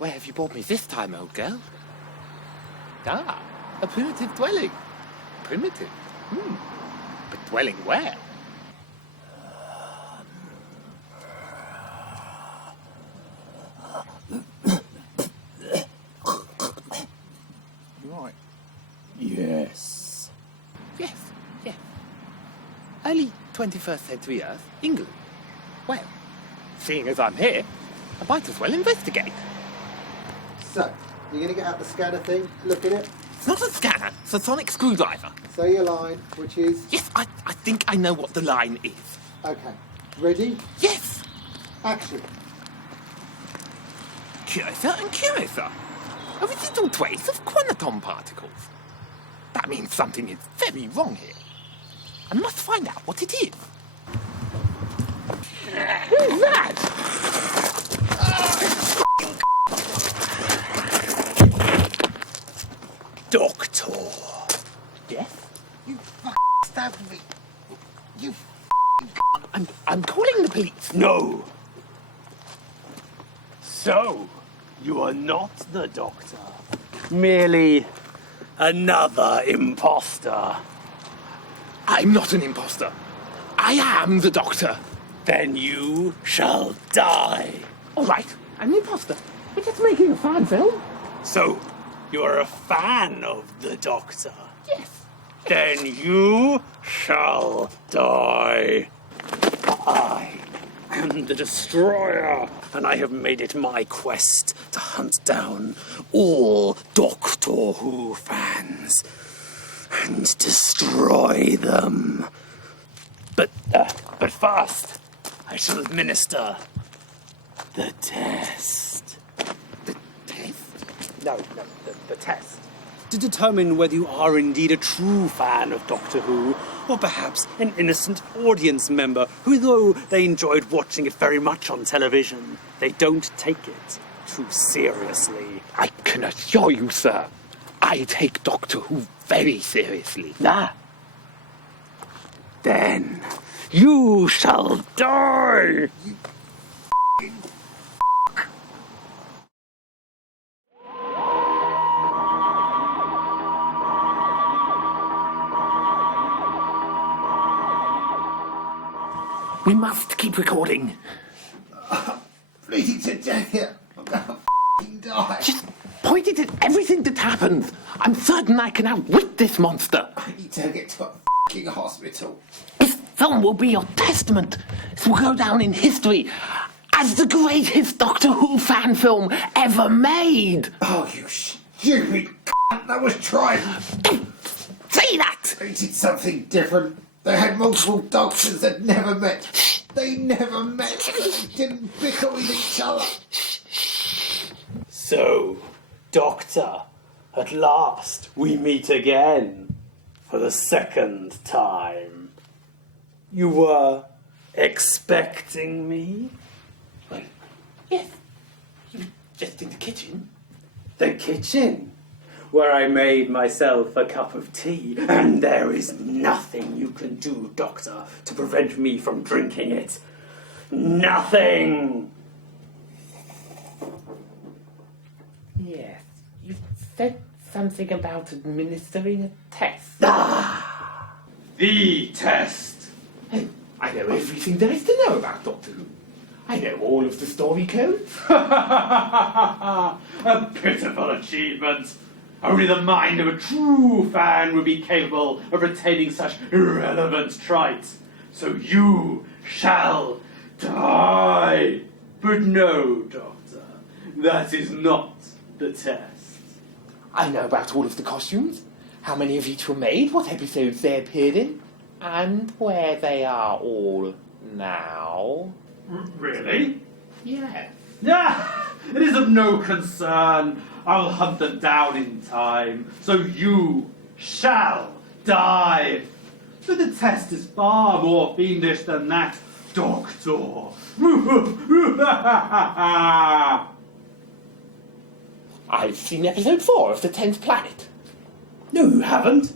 Where have you brought me this time, old girl? Ah, a primitive dwelling. Primitive? But dwelling where? Right. Yes. Yes. Early 21st century Earth, England. Well, seeing as I'm here, I might as well investigate. So, you're going to get out the scanner thing, look at it, It's not a scanner, it's a sonic screwdriver. say your line, which is... Yes, I think I know what the line is. Okay. Ready? Yes! Action. Curiouser and curiouser. A residual trace of quantum particles. That means something is very wrong here. I must find out what it is. Who's that? Doctor. Yes? You stabbed me. You I'm calling the police. No. So, you are not the Doctor. Merely another imposter. I'm not an imposter. I am the Doctor. Then you shall die. All right, I'm an imposter. We're just making a fan film. So, you're a fan of the Doctor. Yes. Then you shall die. I am the Destroyer, and I have made it my quest to hunt down all Doctor Who fans and destroy them. But first, I shall administer the test. The test? No, the test. To determine whether you are indeed a true fan of Doctor Who, or perhaps an innocent audience member who, though they enjoyed watching it very much on television, they don't take it too seriously. I can assure you, sir, I take Doctor Who very seriously. Ah. Then you shall die! We must keep recording. bleeding to death here. I'm going to die. Just point it at everything that happens. I'm certain I can outwit this monster. I need to get to a hospital. This film will be your testament. This will go down in history as the greatest Doctor Who fan film ever made. Oh, you stupid cunt. That was trying. Don't say that. They did something different. They had multiple doctors that never met. They never met. They didn't bicker with each other. So, Doctor, at last we meet again for the second time. You were expecting me? Well, yes. You just in the kitchen. The kitchen, where I made myself a cup of tea, and there is nothing you can do, Doctor, to prevent me from drinking it. Nothing! Yes. You said something about administering a test. The test! Hey, I know everything there is to know about Doctor Who. I know all of the story codes. A pitiful achievement. Only the mind of a true fan would be capable of retaining such irrelevant traits. So you shall die. But no, Doctor, that is not the test. I know about all of the costumes, how many of each were made, what episodes they appeared in, and where they are all now. Really? Yes. Ah, it is of no concern. I'll hunt them down in time, so you shall die. But the test is far more fiendish than that, Doctor. I've seen episode 4 of The 10th Planet. No, you haven't.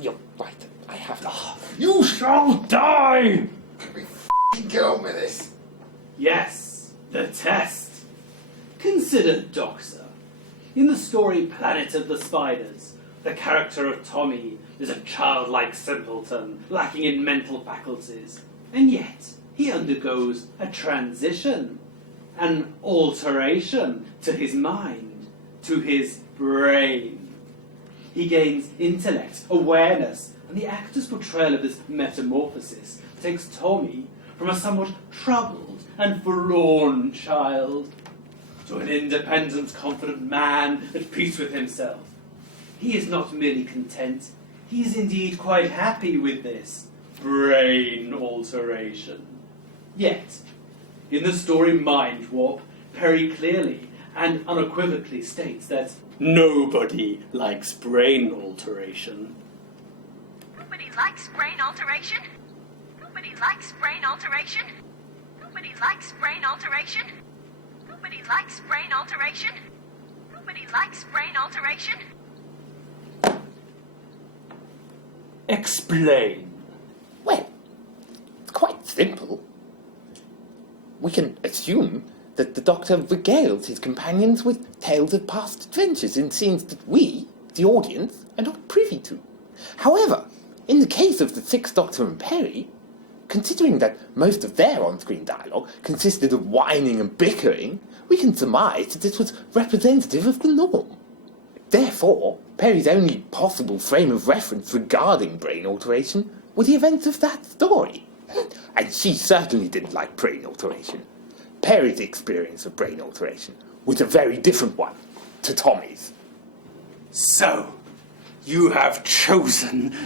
You're right, I haven't. You shall die! Can we get on with this? Yes, the test. Consider Doctor. In the story Planet of the Spiders, the character of Tommy is a childlike simpleton, lacking in mental faculties, and yet he undergoes a transition, an alteration to his mind, to his brain. He gains intellect, awareness, and the actor's portrayal of this metamorphosis takes Tommy from a somewhat troubled and forlorn child to an independent, confident man at peace with himself. He is not merely content, he is indeed quite happy with this brain alteration. Yet, in the story Mind Warp, Perry clearly and unequivocally states that nobody likes brain alteration. Nobody likes brain alteration. Nobody likes brain alteration. Nobody likes brain alteration. Nobody likes brain alteration. Nobody likes brain alteration. Explain. Well, it's quite simple. We can assume that the Doctor regales his companions with tales of past adventures in scenes that we, the audience, are not privy to. However, in the case of the Sixth Doctor and Perry, considering that most of their on-screen dialogue consisted of whining and bickering, we can surmise that this was representative of the norm. Therefore, Perry's only possible frame of reference regarding brain alteration were the events of that story. And she certainly didn't like brain alteration. Perry's experience of brain alteration was a very different one to Tommy's. So, you have chosen.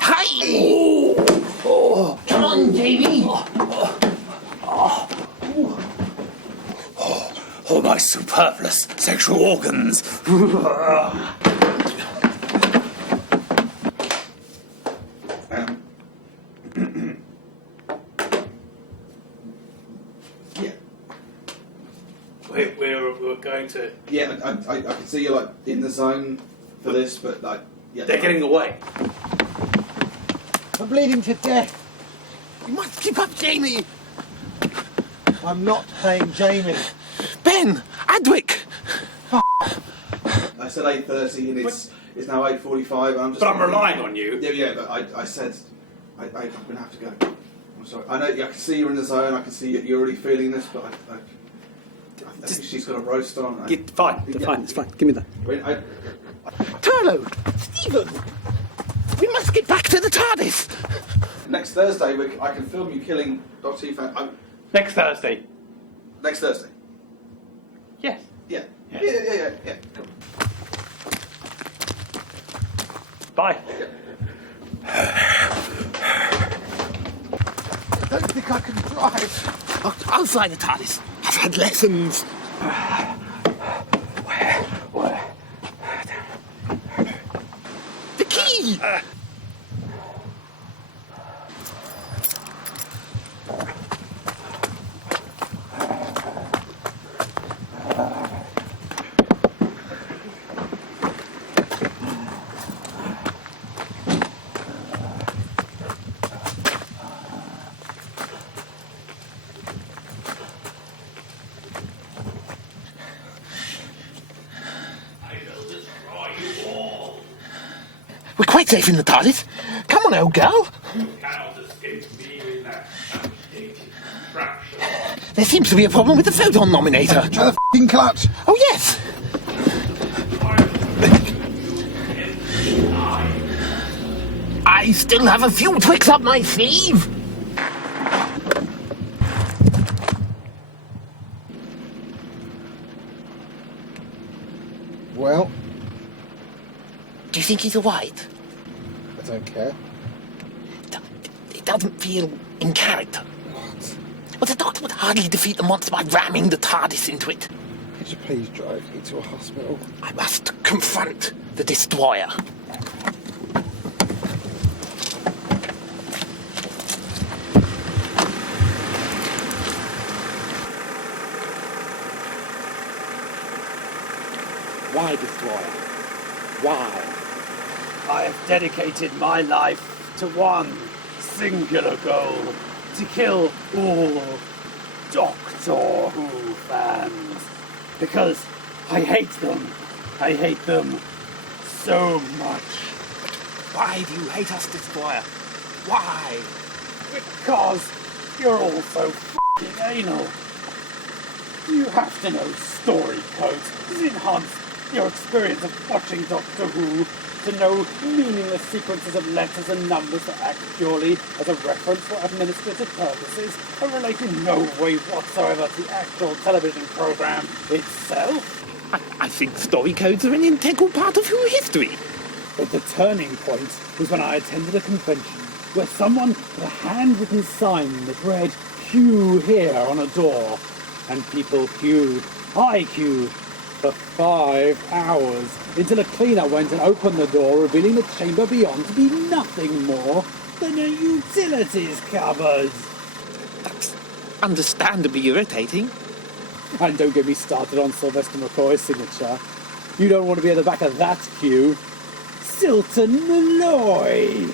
Hi! Come on, Jamie! Oh, my superfluous sexual organs. Yeah. We're going to... Yeah, I can see you're like in the zone for this, but like, yeah. They're getting away. I'm bleeding to death. You must keep up, Jamie! I'm not playing Jamie. Ben! Adwick! I said 8:30 and it's now 8:45 and I'm just... But I'm relying on you. Yeah, but I said I'm going to have to go. I'm sorry. I know I can see you're in the zone, I can see you're already feeling this, but I think she's got a roast on. Fine, it's fine. Give me that. Turlo! Stephen! We must get back to the TARDIS! Next Thursday, I can film you killing Dr. Ethan. Next Thursday. Next Thursday. Yes. Yeah. Yeah. Yeah. Come Bye. I don't think I can drive. I'll fly the TARDIS. I've had lessons. Where? The key! We're quite safe in the TARDIS. Come on, old girl. You cannot escape me with that updated fraction. There seems to be a problem with the photon nominator. Try the f***ing clutch. Oh, yes. I still have a few tricks up my sleeve. Well, Do you think he's alright? I don't care. It doesn't feel in character. What? Well, the Doctor would hardly defeat the monster by ramming the TARDIS into it. Could you please drive me to a hospital? I must confront the Destroyer. Why Destroyer? Why? I have dedicated my life to one singular goal: to kill all Doctor Who fans. Because I hate them. I hate them so much. Why do you hate us, Destroyer? Why? Because you're all so f***ing anal. You have to know story codes to enhance your experience of watching Doctor Who, to know meaningless sequences of letters and numbers that act purely as a reference for administrative purposes and relate in no way whatsoever to the actual television program itself. I think story codes are an integral part of Who history. But the turning point was when I attended a convention where someone put a handwritten sign that read, "Queue here" on a door. And people queued. I queued for 5 hours until a cleaner went and opened the door, revealing the chamber beyond to be nothing more than a utilities cupboard. That's understandably irritating. And don't get me started on Sylvester McCoy's signature. You don't want to be at the back of that queue. Silton Malloy!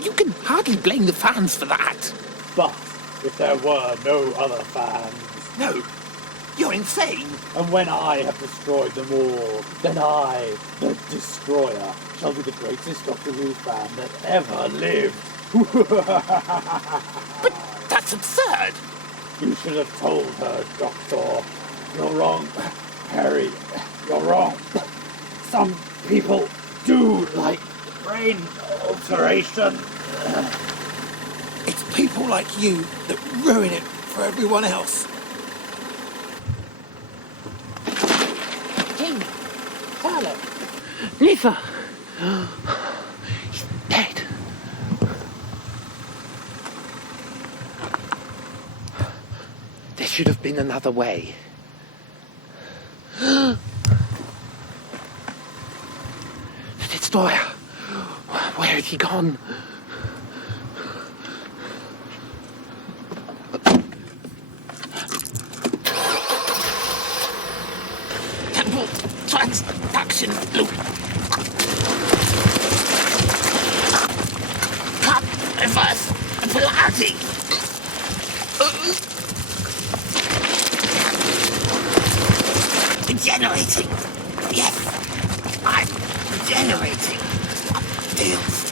You can hardly blame the fans for that. But if there were no other fans, No, you're insane. and when I have destroyed them all, then I, the Destroyer, shall be the greatest Doctor Who fan that ever lived. But that's absurd. You should have told her, Doctor. You're wrong, Harry. You're wrong. Some people do like brain alteration. It's people like you that ruin it for everyone else. Jane, Charlotte, Lisa. He's dead. There should have been another way. The Destroyer. Where has he gone? Temporal transduction loop. Cut, reverse, and polarity. Regenerating. Yes, I'm regenerating. Deals.